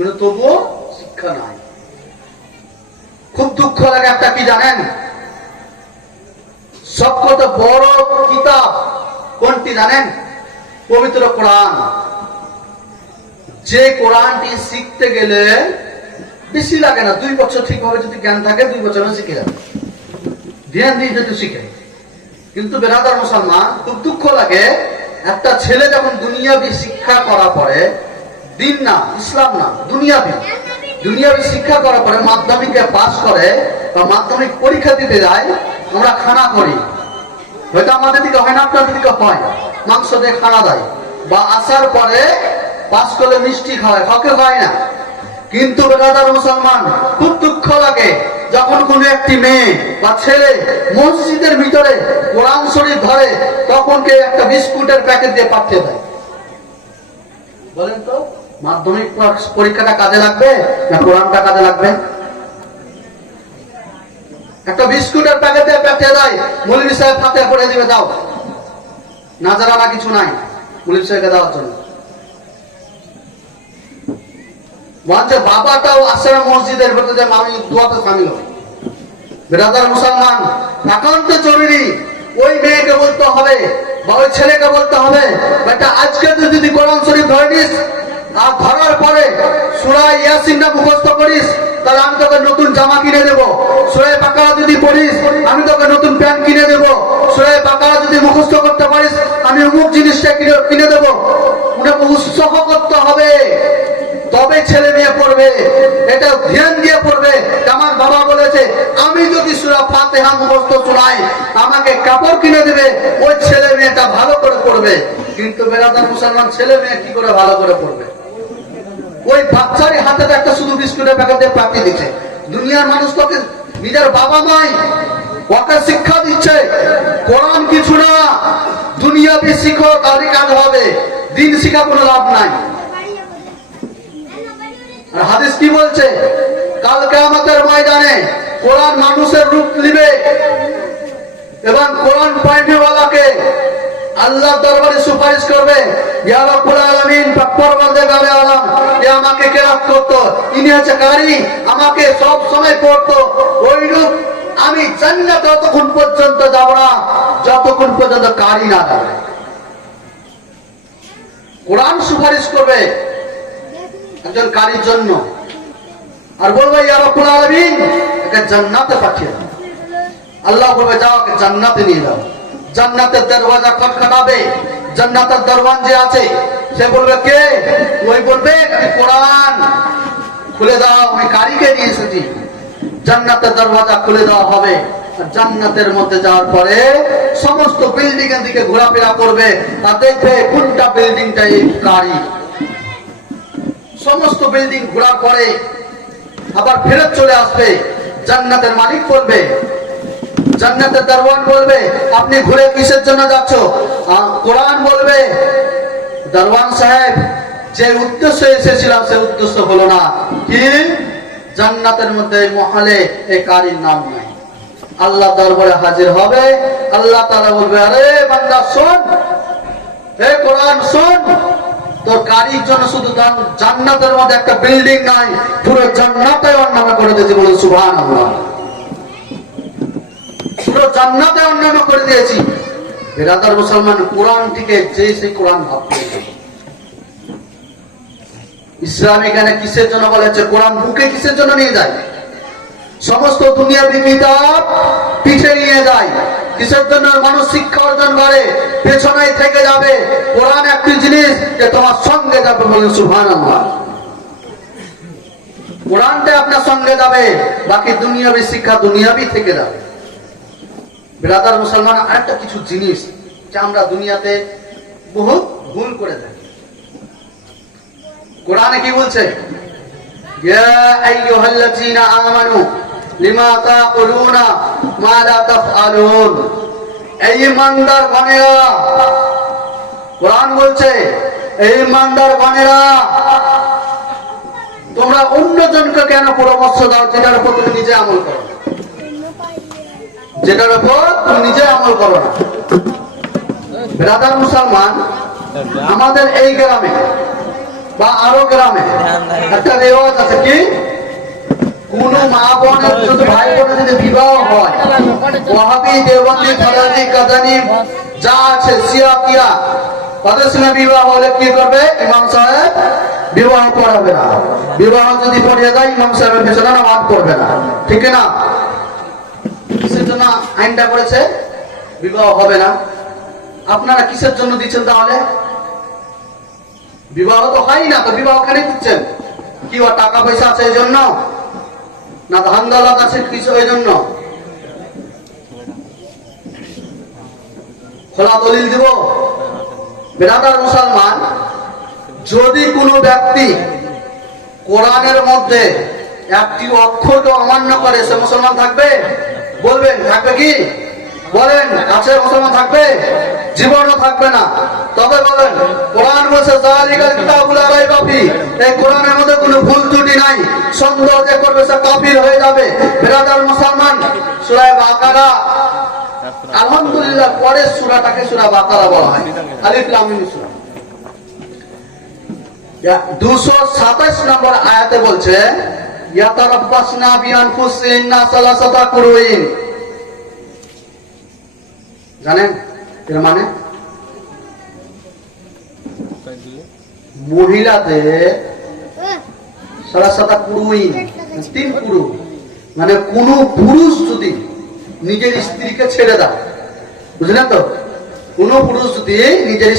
কিন্তু তবুও শিক্ষা নাই। খুব দুঃখ লাগে একটা কি জানেন? সবকত বড় কিতাব কোনটি জানেন? পবিত্র কোরআন। যে কোরআনটি শিখতে গেলে বেশি লাগে না, দুই বছর ঠিকভাবে যদি জ্ঞান থাকে, দুই বছরে শিখে যাবে। ধ্যান দিয়ে যদি শিখে। কিন্তু বেরাদার মুসলমান, খুব দুঃখ লাগে, একটা ছেলে যখন দুনিয়াবি শিক্ষা করা পরে দিন না, ইসলাম না, দুনিয়াবি। দুনিয়াবি শিক্ষা করার পরে মাধ্যমিকে পাস করে বা মাধ্যমিক পরীক্ষা দিতে যায়, আমরা খানা করি। হয়তো আমাদের দিকে হয় না আপনাদের দিকে হয়। মাংস দিয়ে খানা দেয়। বা আসার পরে পাস করলে মিষ্টি খাওয়ায়, কাউকে হয় না। কিন্তু বেরাদার মুসলমান, খুব দুঃখ লাগে যখন কোনো একটি মেয়ে বা ছেলে মসজিদের ভিতরে কোরআন শরীফ ধরে, তখন কে একটা বিস্কুটের প্যাকেট দিয়ে পাঠিয়ে দেয়। বলেন তো? মাধ্যমিক পরীক্ষাটা কাজে লাগবে না কোরআনটা কাজে লাগবে? একটা বিস্কুটের প্যাকেট পাঠিয়ে দেয়। মৌলভী সাহেব ফাতে পড়ে দিবে, দাও। না জানা কিছু নাই মৌলভী সাহেবকে দেওয়ার জন্য। বাবাটাও আসে মসজিদের ভেতরে যে আমি দোয়াতে সামিল মুসলমান, একান্ত জরুরি। ওই মেয়েকে বলতে হবে বা ওই ছেলেকে বলতে হবে, বেটা, আজকে তুই যদি কোরআন শরীফ ধরে নিস আর ধরার পরে সুরাই ইয়াসিনটা মুখস্থ করিস, তাহলে আমি তোকে নতুন জামা কিনে দেবো। সুরাই বাকারা যদি পড়িস, আমি তোকে নতুন প্যান্ট কিনে দেবো। সুরাই বাকারা যদি মুখস্থ করতে পারিস, আমি অমুক জিনিসটা কিনে কিনে দেবো। উনাকে উৎসাহ করতে হবে। তবে ছেলে মেয়ে পড়বে, এটা ধ্যান দিয়ে পড়বে। আমার বাবা বলেছে, আমি যদি সুরা ফাতেহা মুখস্থ শোনাই, আমাকে কাপড় কিনে দেবে, ওই ছেলে মেয়েটা ভালো করে পড়বে। কিন্তু বেরাদার মুসলমান ছেলে মেয়ে কি করে ভালো করে পড়বে? ওই বাচ্চারই হাতে একটা শুধু বিস্কুটের প্যাকেট দিয়ে পাঠিয়ে দিচ্ছে দুনিয়ার মানুষ তোকে, নিজের বাবা মাই, ওকে শিক্ষা দিচ্ছে, কোরআন কিছু না, দুনিয়াবি শিখো, তাহলে কাজ হবে, দিন শিখা কোনো লাভ নাই। হাদিস কি বলছে? কালকে আমাদের ময়দানে কোরআন মানুষের রূপ নিবে, এবং কোরআন পাইনেওয়ালাকে আল্লাহ দরবারে সুপারিশ করবে আমাকে কেরাত করতো? ইনি হচ্ছে আমাকে সব সময় পড়তো। ওই রূপ আমি ততক্ষণ পর্যন্ত যাব না, যতক্ষণ পর্যন্ত না কোরআন সুপারিশ করবে একজন কারির জন্য। আর বলবে, ইয়া রব্বুল আলামিন, একে জান্নাতে পাঠিয়ে আল্লাহ বলবে, যাও জান্নাতে নিয়ে যাও। জান্নাতের দরওয়াজা খটখটাবে জান্নাতের দরওয়ান যে আছে, সে বলবে, কে? ওই বলবে, কোরআন। খুলে দাও, আমি কারিকে নিয়ে এসেছি। জান্নাতের দরওয়াজা খুলে দেওয়া হবে। জান্নাতের মধ্যে যাওয়ার পরে সমস্ত বিল্ডিং এর দিকে ঘোরাফেরা করবে। আর দেখবে কোনটা বিল্ডিংটা এই কারি সমস্ত বিল্ডিং ঘোরার পরে আবার ফেরত চলে আসবে। জান্নাতের মালিক বলবে জান্নাতের দরওয়ান বলবে, আপনি ঘুরে কিসের জন্য যাচ্ছ? কোরআন বলবে দরওয়ান সাহেব, যে উদ্দেশ্য এসেছিলাম সে উদ্দেশ্য হলো না। কি? জান্নাতের মধ্যে মহালে এই কারির নাম নাই। আল্লাহ দরবারে হাজির হবে। আল্লাহ তারা বলবে, আরে বান্দা, শোন। হে কোরআন, শোন। তোর কারির জন্য শুধু জান্নাতের মধ্যে একটা বিল্ডিং নাই। পুরো জান্নাতে ওর নামে করে দিয়েছি বলুন সুভান আল্লাহ পুরো জান্নাতে নামে করে দিয়েছি। বেরাদার মুসলমান কোরআনটিকে যে সেই কোরআন ভাবতে ইসলাম এখানে কিসের জন্য বলেছে কোরআন বুকে কিসের জন্য নিয়ে যায়? সমস্ত দুনিয়াবি কিতাব পিঠে নিয়ে যায়। কিসের জন্য? মানুষ শিক্ষা অর্জন করে পেছনে থেকে যাবে। কোরআন একটি জিনিস যে তোমার সঙ্গে যাবে বলে আল্লাহ কোরআনটা আপনার সঙ্গে যাবে, বাকি দুনিয়াবি শিক্ষা দুনিয়াবি থেকে যাবে। বেরাদার মুসলমান, আরেকটা কিছু জিনিস যে আমরা দুনিয়াতে বহু ভুল করে থাকি। কোরআনে কি বলছে? আমানু লিমা তাকুলুনা তোমরা অন্যজনকে কেন পরামর্শ দাও যেটার উপর তুমি নিজে আমল করো? যেটার উপর তুমি নিজে আমল করো না। ব্রাদার মুসলমান, আমাদের এই গ্রামে বা আরও গ্রামে একটা রেওয়াজ আছে কি? কোন মা বোনের যদি ভাই বোনের যদি বিবাহ হয়, ওয়াহাবি, দেওবন্দি, ফরাজি কাদানি যা আছে, সিয়া কিয়া তাদের সঙ্গে বিবাহ হলে কি করবে? ইমাম সাহেব বিবাহ পড়াবে না। বিবাহ যদি পড়িয়ে যায়, ইমাম সাহেবের পেছনে নামাজ পড়বে না। ঠিক না আইনটা করেছে, বিবাহ হবে না। আপনারা কিসের জন্য দিচ্ছেন তাহলে? বিবাহ তো হয় না, তো বিবাহ কেন দিচ্ছেন? কি ওর টাকা পয়সা আছে এই জন্য? না ধান দৌলত আছে কিছু এই জন্য? খোলা দলিল দিব? বেরাদার মুসলমান, যদি কোনো ব্যক্তি কোরআনের মধ্যে একটি অক্ষরকে অমান্য করে, সে মুসলমান থাকবে? বলবেন, থাকবে কি? বলেন আছে মুসলমান থাকবে? জীবনও থাকবে না। তবে বলেন, কোরআন বলছে জালিকাল কিতাবুল লা রাইবা এই কোরআনের মধ্যে কোনো ভুল ত্রুটি নাই। সন্দেহ যে করবে সে কাফির হয়ে যাবে। বেরাদার মুসলমান সূরা বাকারা। আলহামদুলিল্লাহ, পরের সূরাটাকে সূরা বাকারা বলা হয়। আলিফ লাম মিম সূরা। দুশো সাতাশ নম্বর আয়াতে বলছে জানেন এর মানে? মহিলাদের সালাসাতা কুরুইন, তিন কুরু মানে কোন পুরুষ যদি নিজের স্ত্রীকে ছেড়ে দেয়, বুঝলেন তো? কোন পুরুষ যদি নিজের